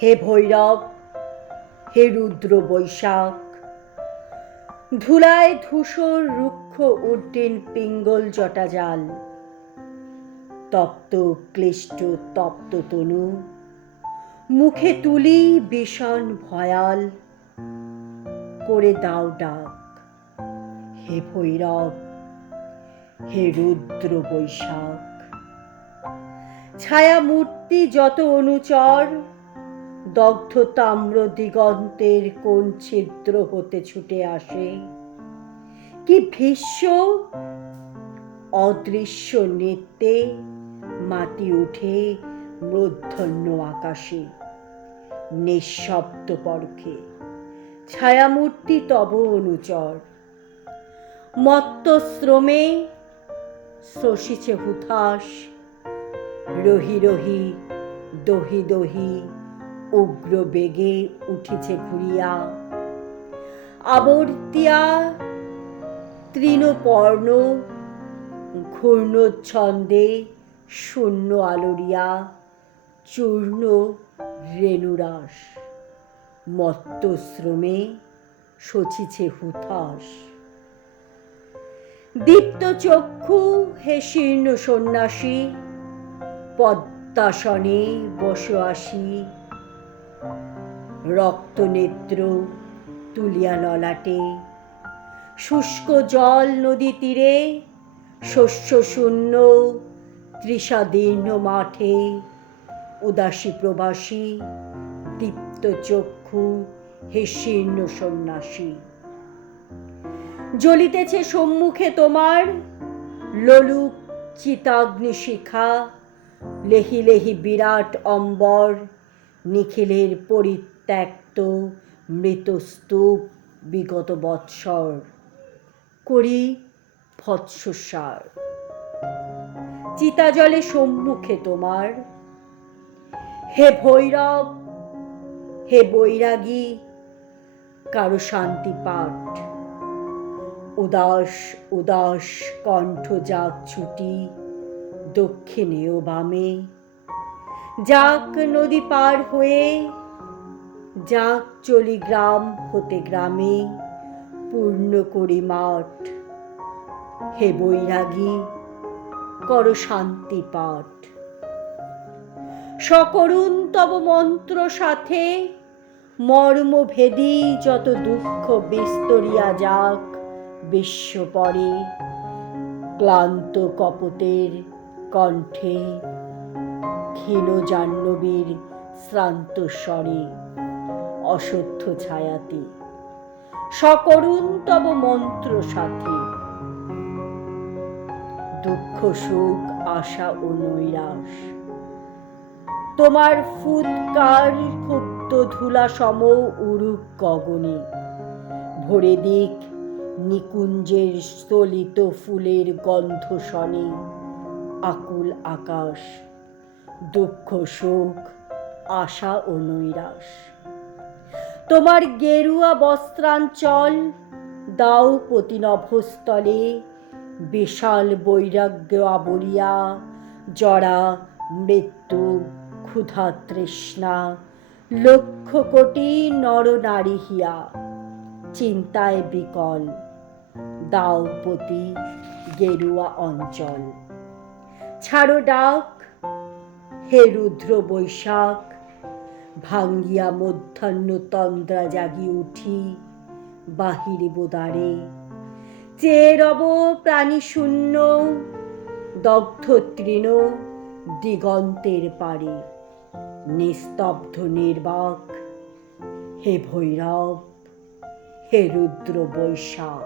হে ভৈরব, হে রুদ্র বৈশাখ, ধুলায় ধূসর রুক্ষ উড্ডীন পিঙ্গল জটাজাল, তপ্ত ক্লিষ্ট তপ্ত তনু, মুখে তুলি বিষণ ভয়াল, করে দাও ডাক। হে ভৈরব, হে রুদ্র বৈশাখ, ছায়া মূর্তি যত অনুচর, দগ্ধ তাম্র দিগন্তের কোন ছিদ্র হতে ছুটে আসে, কি ভীষ্ম অদৃশ্য নৃত্যে মাতি উঠে মূর্ধন্য আকাশে, নিঃশব্দ পরখে ছায়ামূর্তি তব অনুচর, মত্ত শ্রমে শ্রসিছে হুতাশ, রহি রহি দহি দহি উগ্র বেগে উঠিছে ঘুরিয়া, আবর্তিয়া তৃণপর্ণ ঘূর্ণচ্ছন্দে শূন্য আলোড়িয়া চূর্ণ রেণুরাস, মত্ত শ্রমে শচিছে হুতাশ। দীপ্ত চক্ষু হে শীর্ণ সন্ন্যাসী, পদ্মাসনে বসে আসি, রক্ত নেত্র তুলিয়া ললাটে, শুষ্ক জল নদী তীরে, শস্য শূন্য তৃষাদীর্ণ মাঠে, উদাসী প্রবাসী দীপ্ত চক্ষু হে শীর্ণ সন্ন্যাসী। জ্বলিতেছে সম্মুখে তোমার লোলুপ চিতাগ্নি শিখা, লেহি লেহি বিরাট অম্বর, নিখিলের পরিত্যক্ত মৃতস্তূপ বিগত বৎসর, করি ভৎসসার। চিতাজলে সম্মুখে তোমার, হে ভৈরব, হে বৈরাগী, কারো শান্তি পাঠ, উদাস উদাস কণ্ঠ যাক ছুটি দক্ষিণে ও বামে, যাক নদী পার হয়ে, যাক চলি গ্রাম হতে গ্রামে, পূর্ণ করি মাঠ। হে বৈরাগী, করো শান্তি পাঠ। সকরুণ তব মন্ত্র সাথে মর্মভেদী যত দুঃখ বিস্তরিয়া যাক বিশ্ব পরে, ক্লান্ত কপটের কণ্ঠে ক্ষীণ জাহ্নবীর শ্রান্ত স্বরে, অসহ্য ছায়াতে সকরুণ তব মন্ত্র সাথে, দুঃখ সুখ আশা ও নৈরাশ, তোমার ফুৎকার ক্ষুব্ধ ধুলা সম উড়ুক গগনে, ভরে দিক নিকুঞ্জের স্থলিত ফুলের গন্ধ শনে, আকুল আকাশ, দুঃখ শোক আশা ও নৈরাশ। তোমার গেরুয়া বস্ত্রাঞ্চল দাও পতি নভস্থলে, বিশাল বৈরাগ্য আবরিয়া, জরা মৃত্যু ক্ষুধা তৃষ্ণা, লক্ষ কোটি নর নারী হিয়া, চিন্তায় বিকল, দাও পতি গেরুয়া অঞ্চল। ছাড়ো ডাক, হে রুদ্র বৈশাখ, ভাঙ্গিয়া মধ্যাহ্ন তন্দ্রা জাগি উঠি, বাহিরিব দ্বারে, চেয়ে রব প্রাণী শূন্য দগ্ধ তৃণ দিগন্তের পারে, নিস্তব্ধ নির্বাক। হে ভৈরব, হে রুদ্র বৈশাখ।